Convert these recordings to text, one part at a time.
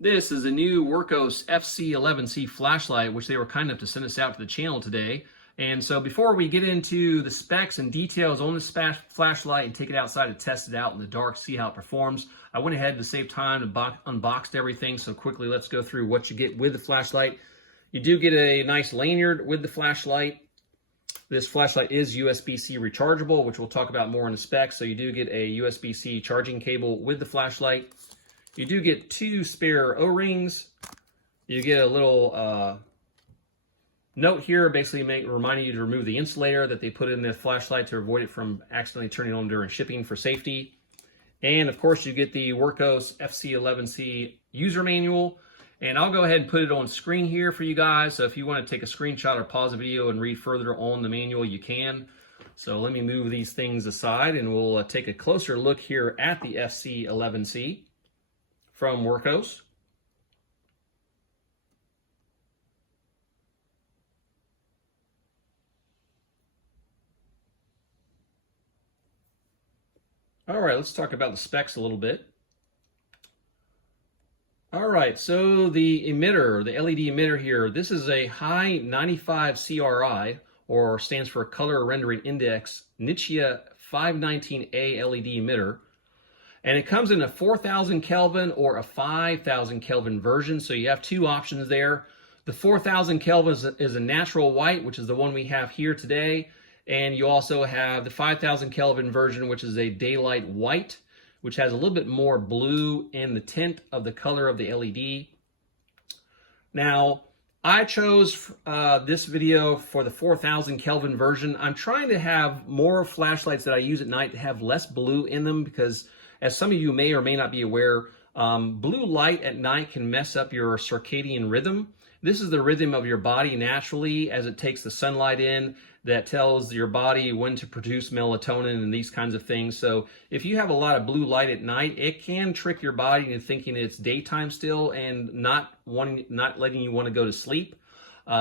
This is a new Wurkkos FC11C flashlight, which they were kind enough to send us out to the channel today. And so before we get into the specs and details on this flashlight and take it outside to test it out in the dark, see how it performs, I went ahead to save time and unboxed everything. So quickly, let's go through what you get with the flashlight. You do get a nice lanyard with the flashlight. This flashlight is USB-C rechargeable, which we'll talk about more in the specs. So you do get a USB-C charging cable with the flashlight. You do get 2 spare O-rings. You get a little note here, basically reminding you to remove the insulator that they put in the flashlight to avoid it from accidentally turning on during shipping for safety. And of course, you get the Wurkkos FC11C user manual. And I'll go ahead and put it on screen here for you guys. So if you want to take a screenshot or pause the video and read further on the manual, you can. So let me move these things aside and we'll take a closer look here at the FC11C from Wurkkos. All right, let's talk about the specs a little bit. All right, so the emitter, the LED emitter here, this is a high 95 CRI, or stands for Color Rendering Index, Nichia 519A LED emitter. And it comes in a 4,000 Kelvin or a 5,000 Kelvin version, so you have 2 options there. The 4,000 Kelvin is a natural white, which is the one we have here today. And you also have the 5,000 Kelvin version, which is a daylight white, which has a little bit more blue in the tint of the color of the LED. Now, I chose this video for the 4,000 Kelvin version. I'm trying to have more flashlights that I use at night to have less blue in them because, as some of you may or may not be aware, blue light at night can mess up your circadian rhythm. This is the rhythm of your body naturally as it takes the sunlight in that tells your body when to produce melatonin and these kinds of things. So if you have a lot of blue light at night, it can trick your body into thinking it's daytime still and not letting you want to go to sleep.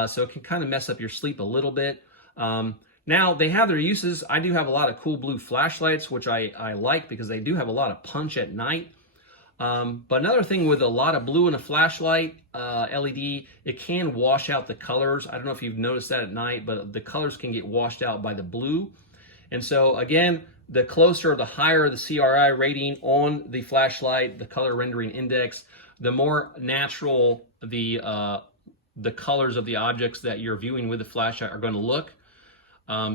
So it can kind of mess up your sleep a little bit. Now, they have their uses. I do have a lot of cool blue flashlights, which I like because they do have a lot of punch at night. But another thing with a lot of blue in a flashlight LED, it can wash out the colors. I don't know if you've noticed that at night, but the colors can get washed out by the blue. And so again, the closer, the higher the CRI rating on the flashlight, the color rendering index, the more natural the colors of the objects that you're viewing with the flashlight are going to look.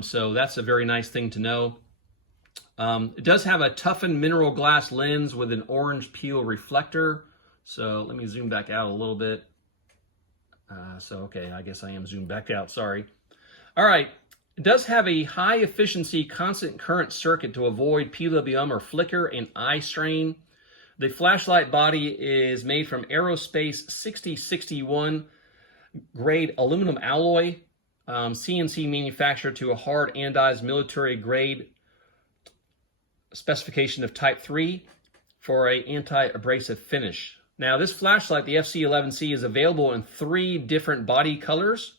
So that's a very nice thing to know. It does have a toughened mineral glass lens with an orange peel reflector. So let me zoom back out a little bit. Okay, I guess I am zoomed back out, sorry. All right, it does have a high efficiency constant current circuit to avoid PWM or flicker and eye strain. The flashlight body is made from aerospace 6061 grade aluminum alloy, CNC manufactured to a hard anodized military grade specification of type 3 for a anti-abrasive finish. Now this flashlight, the FC11C, is available in 3 different body colors.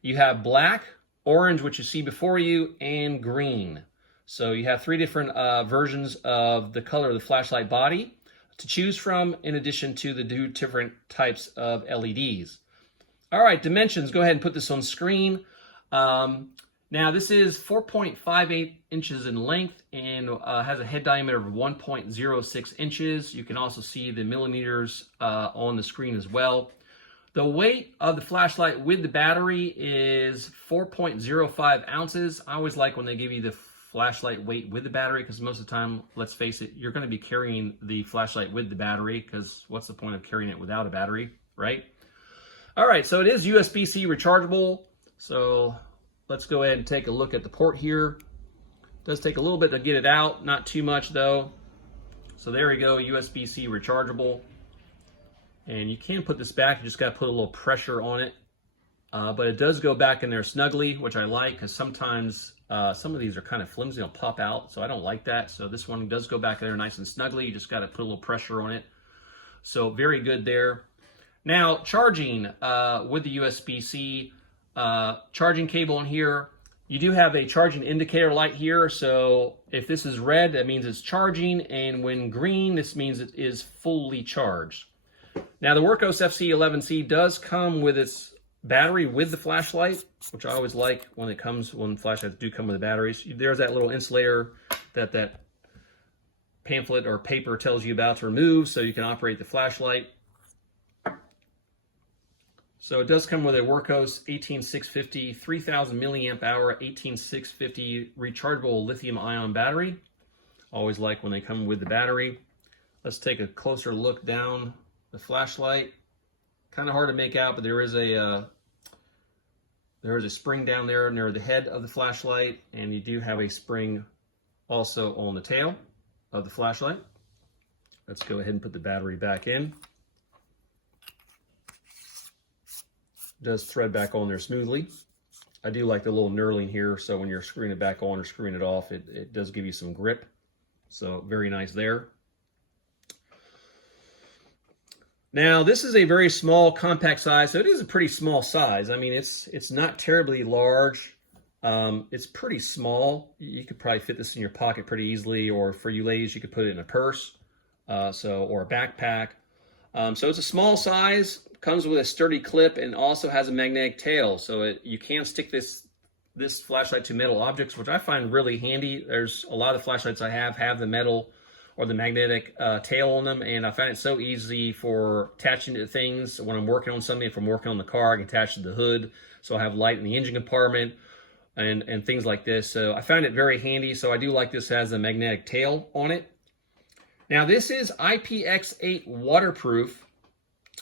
You have black, orange, which you see before you, and green. So you have 3 different versions of the color of the flashlight body to choose from, in addition to the 2 different types of LEDs. All right, dimensions, go ahead and put this on screen. Now this is 4.58 inches in length and has a head diameter of 1.06 inches. You can also see the millimeters on the screen as well. The weight of the flashlight with the battery is 4.05 ounces. I always like when they give you the flashlight weight with the battery because most of the time, let's face it, you're going to be carrying the flashlight with the battery because what's the point of carrying it without a battery, right? All right, so it is USB-C rechargeable. So let's go ahead and take a look at the port here. It does take a little bit to get it out, not too much though. So there we go, USB-C rechargeable. And you can put this back, you just gotta put a little pressure on it. But it does go back in there snugly, which I like because sometimes some of these are kind of flimsy, they'll pop out, so I don't like that. So this one does go back in there nice and snugly, you just gotta put a little pressure on it. So very good there. Now, charging with the USB-C charging cable in here. You do have a charging indicator light here, so if this is red, that means it's charging, and when green, this means it is fully charged. Now the Wurkkos FC11C does come with its battery with the flashlight, which I always like when flashlights do come with the batteries. There's that little insulator that pamphlet or paper tells you about to remove so you can operate the flashlight. So it does come with a Wurkkos 18650 3000 milliamp hour 18650 rechargeable lithium ion battery. Always like when they come with the battery. Let's take a closer look down the flashlight. Kind of hard to make out, but there is a spring down there near the head of the flashlight, and you do have a spring also on the tail of the flashlight. Let's go ahead and put the battery back in. It does thread back on there smoothly. I do like the little knurling here, so when you're screwing it back on or screwing it off, it does give you some grip. So very nice there. Now this is a very small compact size, so it is a pretty small size. I mean, it's not terribly large. It's pretty small. You could probably fit this in your pocket pretty easily, or for you ladies, you could put it in a purse, or a backpack. So it's a small size, comes with a sturdy clip, and also has a magnetic tail. So you can stick this flashlight to metal objects, which I find really handy. There's a lot of the flashlights I have the metal or the magnetic tail on them, and I find it so easy for attaching to things. When I'm working on something, if I'm working on the car, I can attach to the hood, so I have light in the engine compartment and things like this. So I find it very handy, so I do like this has a magnetic tail on it. Now this is IPX8 waterproof,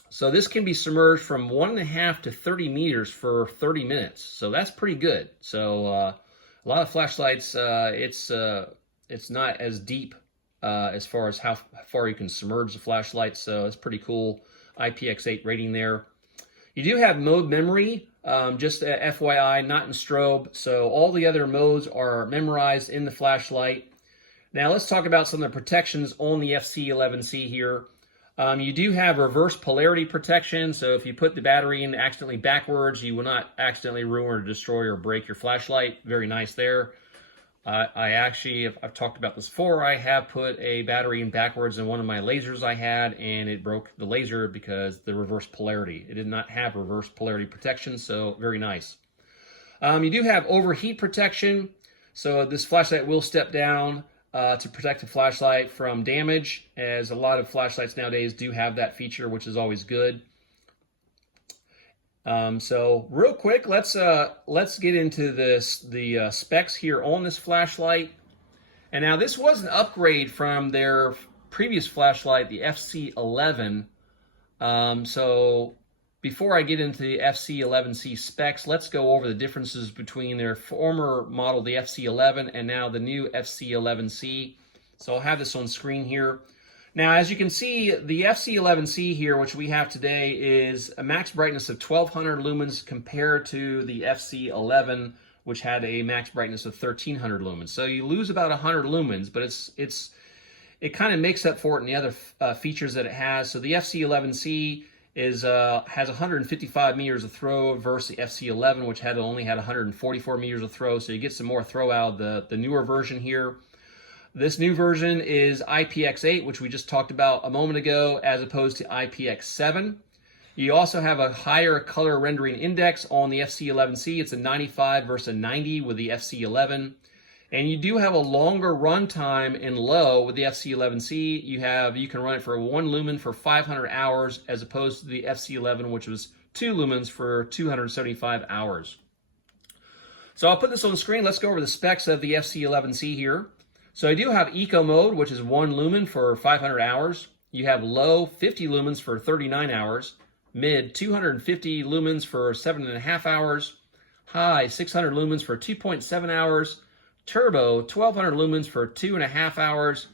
so this can be submerged from 1.5 to 30 meters for 30 minutes. So that's pretty good. So a lot of flashlights, it's not as deep as far as how far you can submerge the flashlight, so it's pretty cool. IPX8 rating there. You do have mode memory, just FYI, not in strobe, so all the other modes are memorized in the flashlight. Now let's talk about some of the protections on the FC11C here. You do have reverse polarity protection, so if you put the battery in accidentally backwards, you will not accidentally ruin or destroy or break your flashlight. Very nice there. I've talked about this before, I have put a battery in backwards in one of my lasers I had, and it broke the laser because the reverse polarity. It did not have reverse polarity protection, so very nice. You do have overheat protection, so this flashlight will step down to protect the flashlight from damage, as a lot of flashlights nowadays do have that feature, which is always good. So real quick, let's get into the specs here on this flashlight. And now this was an upgrade from their previous flashlight, the FC11. So before I get into the FC11C specs, let's go over the differences between their former model, the FC11, and now the new FC11C. So I'll have this on screen here. Now, as you can see, the FC11C here, which we have today, is a max brightness of 1200 lumens compared to the FC11, which had a max brightness of 1300 lumens. So you lose about 100 lumens, but it kind of makes up for it in the other features that it has. So the FC11C has 155 meters of throw versus the FC11, which only had 144 meters of throw. So you get some more throw out of the newer version here. This new version is IPX8, which we just talked about a moment ago, as opposed to IPX7. You also have a higher color rendering index on the FC11C. It's a 95 versus a 90 with the FC11. And you do have a longer runtime in low with the FC11C. You can run it for 1 lumen for 500 hours, as opposed to the FC11, which was 2 lumens for 275 hours. So I'll put this on the screen. Let's go over the specs of the FC11C here. So I do have Eco Mode, which is 1 lumen for 500 hours. You have Low, 50 lumens for 39 hours. Mid, 250 lumens for 7.5 hours. High, 600 lumens for 2.7 hours. Turbo, 1200 lumens for 2.5 hours.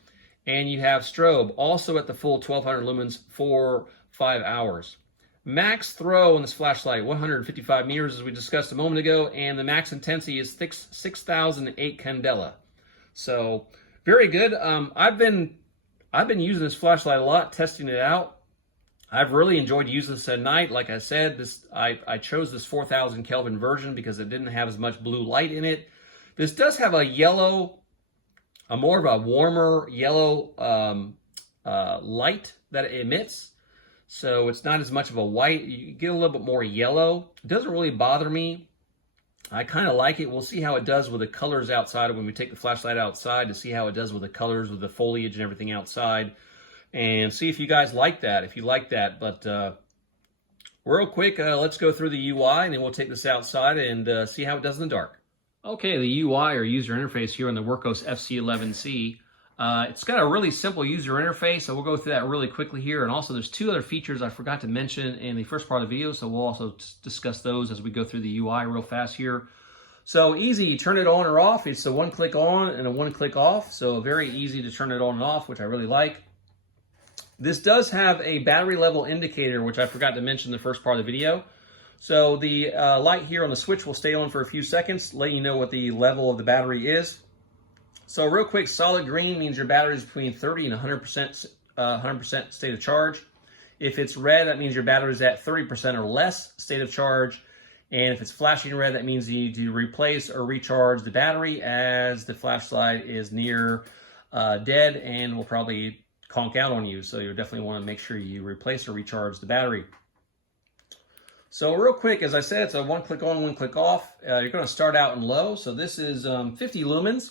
And you have Strobe, also at the full 1200 lumens for 5 hours. Max throw on this flashlight, 155 meters, as we discussed a moment ago. And the max intensity is 6,008 candela. So very good. I've been using this flashlight a lot, testing it out. I've really enjoyed using this at night. Like I said, I chose this 4000 Kelvin version because it didn't have as much blue light in it. This does have a more of a warmer yellow light that it emits. So it's not as much of a white. You get a little bit more yellow. It doesn't really bother me. I kind of like it. We'll see how it does with the colors outside when we take the flashlight outside to see how it does with the colors, with the foliage and everything outside, and see if you guys like that, if you like that. But real quick, let's go through the UI, and then we'll take this outside and see how it does in the dark. Okay, the UI or user interface here on the Wurkkos FC11C. It's got a really simple user interface, so we'll go through that really quickly here. And also there's two other features I forgot to mention in the first part of the video, so we'll also discuss those as we go through the UI real fast here. So easy, you turn it on or off. It's a one-click on and a one-click off, so very easy to turn it on and off, which I really like. This does have a battery level indicator, which I forgot to mention in the first part of the video. So the light here on the switch will stay on for a few seconds, letting you know what the level of the battery is. So real quick, solid green means your battery is between 30 and 100% state of charge. If it's red, that means your battery is at 30% or less state of charge. And if it's flashing red, that means you need to replace or recharge the battery, as the flashlight is near dead and will probably conk out on you. So you definitely want to make sure you replace or recharge the battery. So real quick, as I said, it's a one-click on, one-click off. You're going to start out in low. So this is 50 lumens.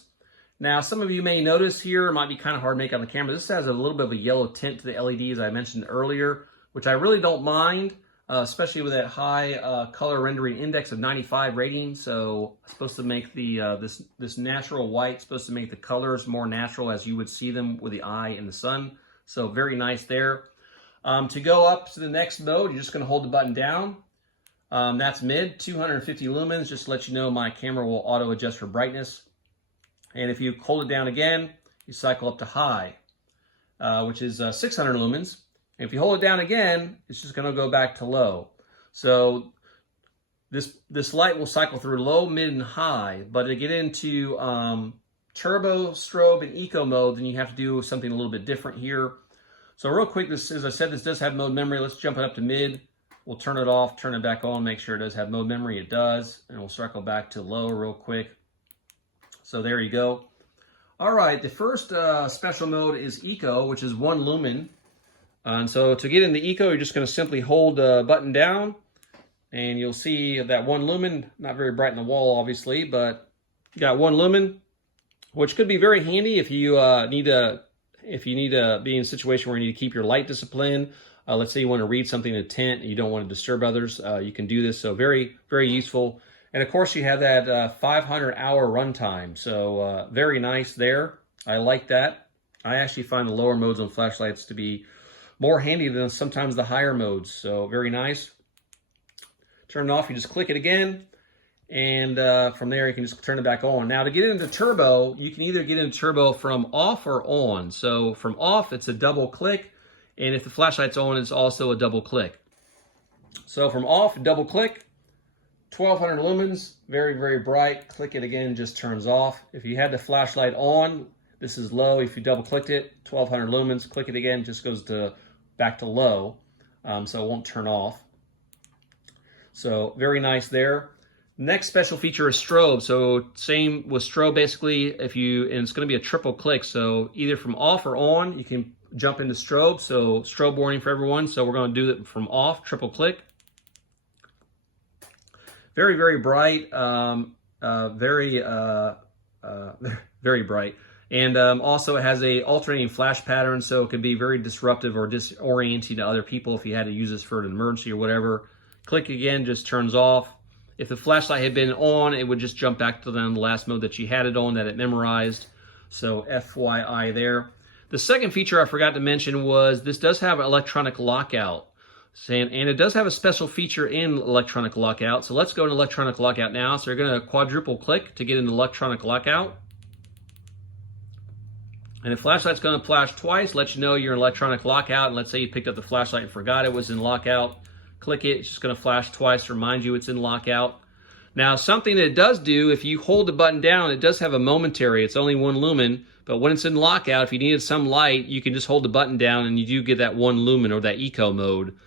Now, some of you may notice here, it might be kind of hard to make on the camera, this has a little bit of a yellow tint to the LED, as I mentioned earlier, which I really don't mind, especially with that high color rendering index of 95 rating. So it's supposed to make the this natural white, supposed to make the colors more natural as you would see them with the eye in the sun. So very nice there. To go up to the next mode, you're just going to hold the button down. That's mid, 250 lumens, just to let you know my camera will auto adjust for brightness. And if you hold it down again, you cycle up to high, which is 600 lumens. And if you hold it down again, it's just going to go back to low. So this light will cycle through low, mid, and high. But to get into turbo, strobe, and eco mode, then you have to do something a little bit different here. So real quick, this, as I said, this does have mode memory. Let's jump it up to mid. We'll turn it off, turn it back on, make sure it does have mode memory. It does. And we'll cycle back to low real quick. So there you go. All right, the first special mode is Eco, which is 1 lumen. And so to get into Eco, you're just going to simply hold the button down, and you'll see that 1 lumen, not very bright in the wall, obviously, but you got 1 lumen, which could be very handy if you need to be in a situation where you need to keep your light discipline. Let's say you want to read something in a tent and you don't want to disturb others. You can do this, so very, very useful. And of course, you have that 500-hour runtime, so very nice there. I like that. I actually find the lower modes on flashlights to be more handy than sometimes the higher modes, so very nice. Turn it off, you just click it again, and from there you can just turn it back on. Now to get into turbo, you can either get into turbo from off or on. So from off, it's a double click, and if the flashlight's on, it's also a double click. So from off, double click. 1200 lumens, very, very bright. Click it again, just turns off. If you had the flashlight on, this is low. If you double clicked it, 1200 lumens, click it again, just goes back to low, so it won't turn off. So very nice there. Next special feature is strobe. So same with strobe, basically, and it's going to be a triple click. So either from off or on, you can jump into strobe. So strobe warning for everyone. So we're going to do it from off, triple click. Very, very bright, very bright. And also it has a alternating flash pattern, so it can be very disruptive or disorienting to other people if you had to use this for an emergency or whatever. Click again, just turns off. If the flashlight had been on, it would just jump back to the last mode that you had it on, that it memorized. So FYI there. The second feature I forgot to mention was this does have electronic lockout. And it does have a special feature in electronic lockout. So let's go to electronic lockout now. So you're going to quadruple click to get into electronic lockout. And the flashlight's going to flash twice, let you know you're in electronic lockout. And let's say you picked up the flashlight and forgot it was in lockout. Click it, it's just going to flash twice to remind you it's in lockout. Now, something that it does do, if you hold the button down, it does have a momentary. It's only 1 lumen, but when it's in lockout, if you needed some light, you can just hold the button down and you do get that 1 lumen or that eco mode.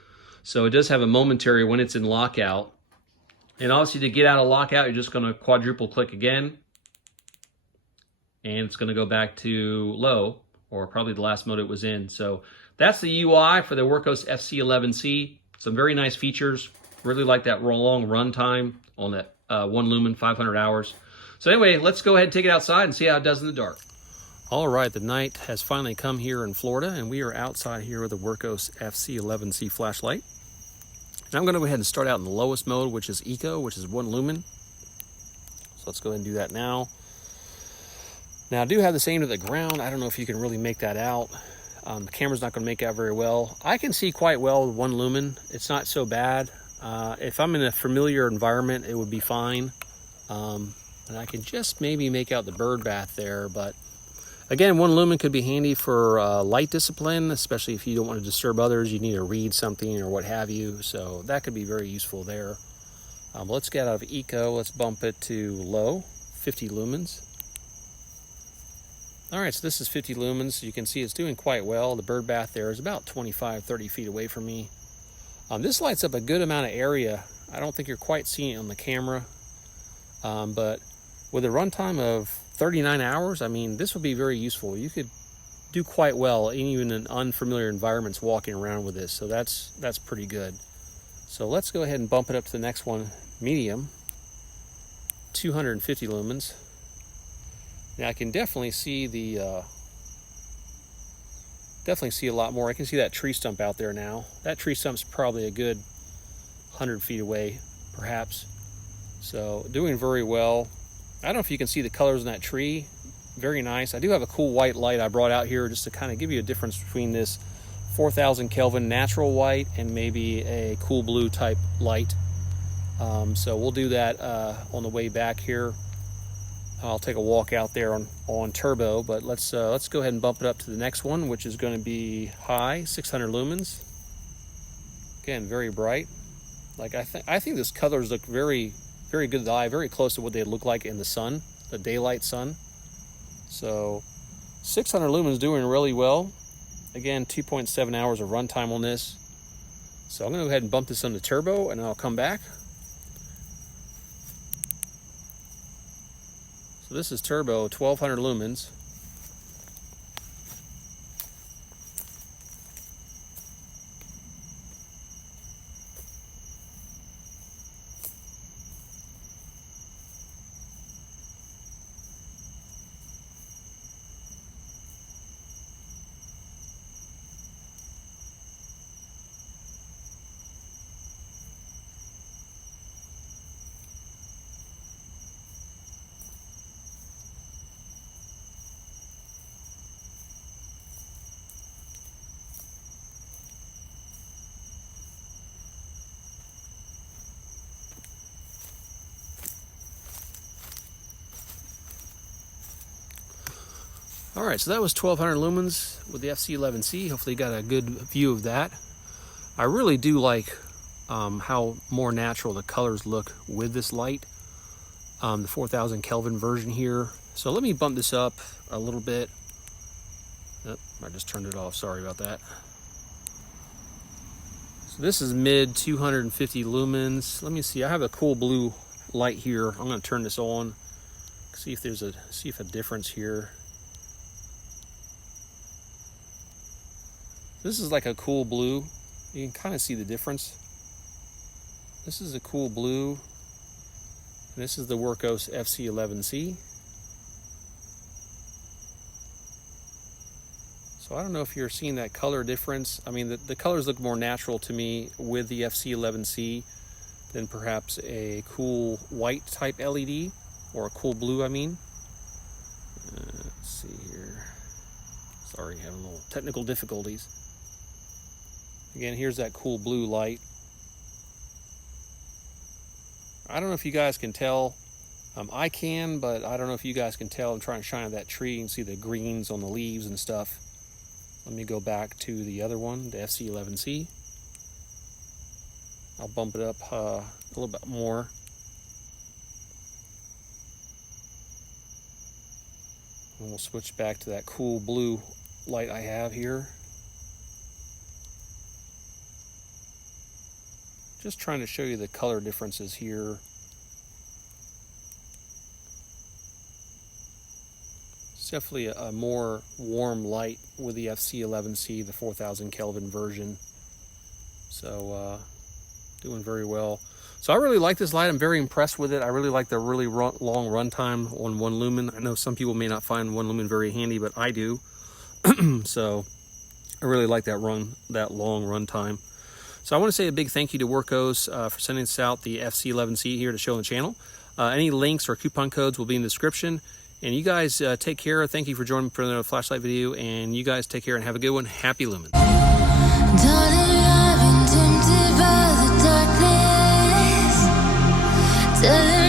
So it does have a momentary when it's in lockout. And obviously to get out of lockout, you're just going to quadruple click again. And it's going to go back to low, or probably the last mode it was in. So that's the UI for the Wurkkos FC11C. Some very nice features. Really like that long run time on that 1 lumen, 500 hours. So anyway, let's go ahead and take it outside and see how it does in the dark. All right, the night has finally come here in Florida, and we are outside here with the Wurkkos FC11C flashlight. And I'm going to go ahead and start out in the lowest mode, which is Eco, which is 1 lumen. So let's go ahead and do that now. Now I do have this aimed at the ground. I don't know if you can really make that out. The camera's not going to make out very well. I can see quite well with 1 lumen. It's not so bad. If I'm in a familiar environment, it would be fine. And I can just maybe make out the bird bath there, but again, 1 lumen could be handy for light discipline, especially if you don't want to disturb others, you need to read something or what have you, so that could be very useful there. Let's get out of Eco, let's bump it to low, 50 lumens. All right, so this is 50 lumens. You can see it's doing quite well. The bird bath there is about 25, 30 feet away from me. This lights up a good amount of area. I don't think you're quite seeing it on the camera, but with a runtime of 39 hours, I mean, this would be very useful. You could do quite well even in unfamiliar environments walking around with this, so that's pretty good. So let's go ahead and bump it up to the next one, medium, 250 lumens. Now I can definitely see definitely see a lot more. I can see that tree stump out there now. That tree stump's probably a good 100 feet away, perhaps. So doing very well. I don't know if you can see the colors in that tree. Very nice. I do have a cool white light I brought out here just to kind of give you a difference between this 4,000 Kelvin natural white and maybe a cool blue type light. So we'll do that on the way back here. I'll take a walk out there on turbo, but let's go ahead and bump it up to the next one, which is going to be high, 600 lumens. Again, very bright. Like I think these colors look very good to the eye, very close to what they look like in the sun, the daylight sun. So 600 lumens doing really well. Again, 2.7 hours of runtime on this. So I'm going to go ahead and bump this on the turbo and I'll come back. So this is turbo, 1200 lumens. All right, so that was 1200 lumens with the FC11C. Hopefully you got a good view of that. I really do like how more natural the colors look with this light. The 4000 Kelvin version here. So let me bump this up a little bit. Oh, I just turned it off, sorry about that. So this is mid 250 lumens. Let me see, I have a cool blue light here. I'm gonna turn this on, see if a difference here. This is like a cool blue. You can kind of see the difference. This is a cool blue. And this is the Wurkkos FC11C. So I don't know if you're seeing that color difference. I mean, the colors look more natural to me with the FC11C than perhaps a cool white type LED, or a cool blue, I mean. Let's see here. Sorry, having a little technical difficulties. Again, here's that cool blue light. I don't know if you guys can tell. I can, but I don't know if you guys can tell. I'm trying to shine at that tree and see the greens on the leaves and stuff. Let me go back to the other one, the FC11C. I'll bump it up a little bit more. And we'll switch back to that cool blue light I have here. Just trying to show you the color differences here. It's definitely a more warm light with the FC11C, the 4000 Kelvin version. So doing very well. So I really like this light. I'm very impressed with it. I really like the really long run time on 1 lumen. I know some people may not find 1 lumen very handy, but I do. So I really like that long run time. So I want to say a big thank you to Wurkkos for sending us out the FC11C here to show on the channel. Any links or coupon codes will be in the description. And you guys take care. Thank you for joining me for another flashlight video. And you guys take care and have a good one. Happy lumen. Darling, I've been tempted by the darkness.